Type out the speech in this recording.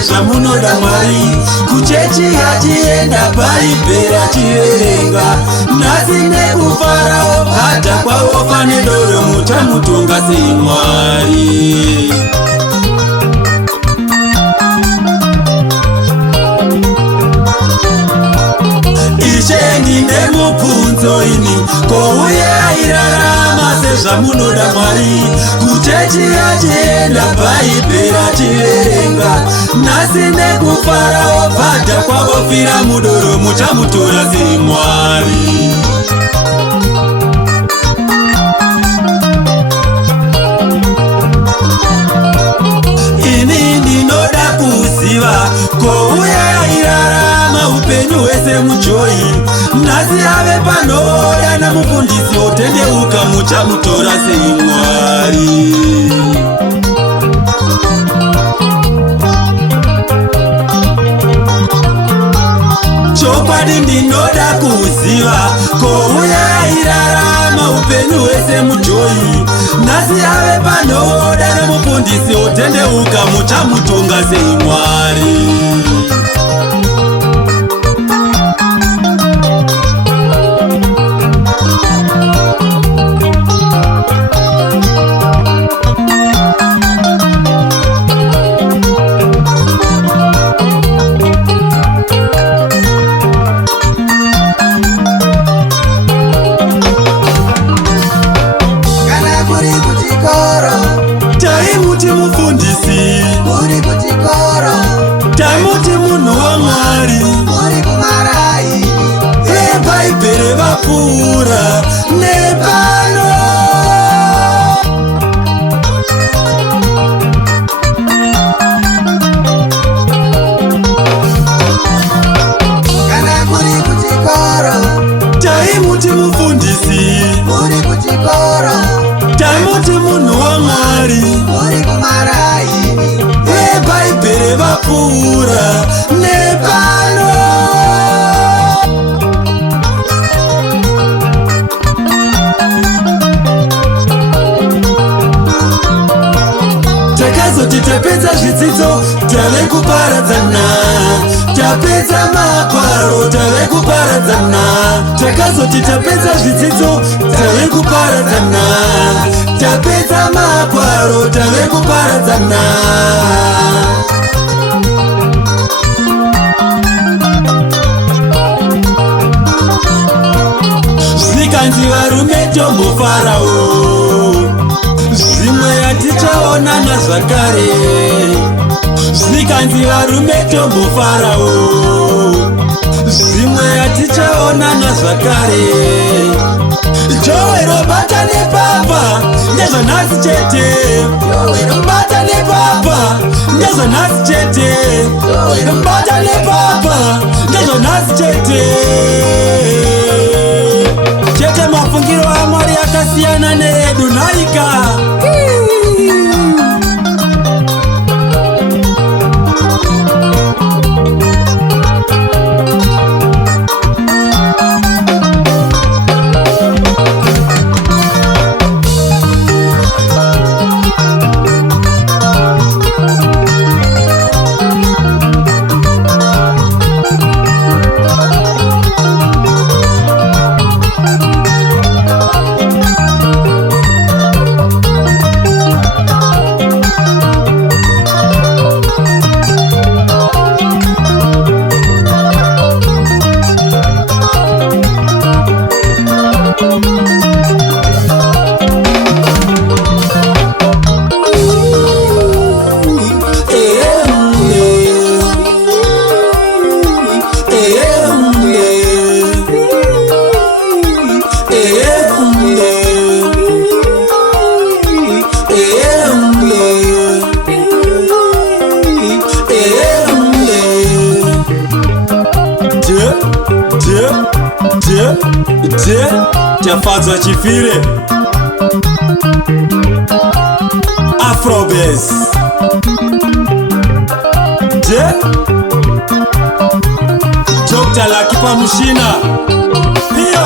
sezvamunoda Mwari. Kuchechi achienda paipera chiverenga. Nhasi nekufarawo hata kwawofa nedoro muchamutonga sei Mwari. Ndine mubvunzo ini kouya irarama sezvamunoda Mwari. Kuchechi achienda paipera chiverenga. Nhasi nekufarawo bhadha kwavofira mudoro muchamutora sei Mwari. Ini ndinoda kuziva kouya irarama upenyu hwese mujoyi. Nhasi ave panoda namufundisi otendeuka muchamutora sei Mwari. Chokwadi ndinoda kuziva kouya irarama upenyu hwese mujoyi. Nhasi ave panoda namufundisi otendeuka muchamutonga sei Mwari. Taimuti mufundisi muri kuchikoro, taimuti munhu waMwari muri kumaraini. Ebhaibheri vapfuura nepano. Kana muri kuchikoro, taimuti mufundisi muri kuchikoro, taimuti munhu waMwari muri kumaraini. Ebhaibheri vapfuura nepano. Takazoti tapedza zvidzidzo tave kuparadzana, tapedza makwaro tave kuparadzana. Takazoti tapedza zvidzidzo tave kuparadzana, tapedza makwaro tave kuparadzana. Zvikanzi varume tombofarawo, zvimwe hatichaonana zvakare. Zvikanzi varume tombofarawo, zvimwe hatichaonana zvakare. Joero bata nepapa ndezvanhasi chete. Bata nepapa ndezvanhasi chete. Bata nepapa ndezvanhasi chete. Chete mafungiro aMwari akasiyana needu nhaika. Tafadzwa chifire Afrobes Dr. Lucky Pamushina Pio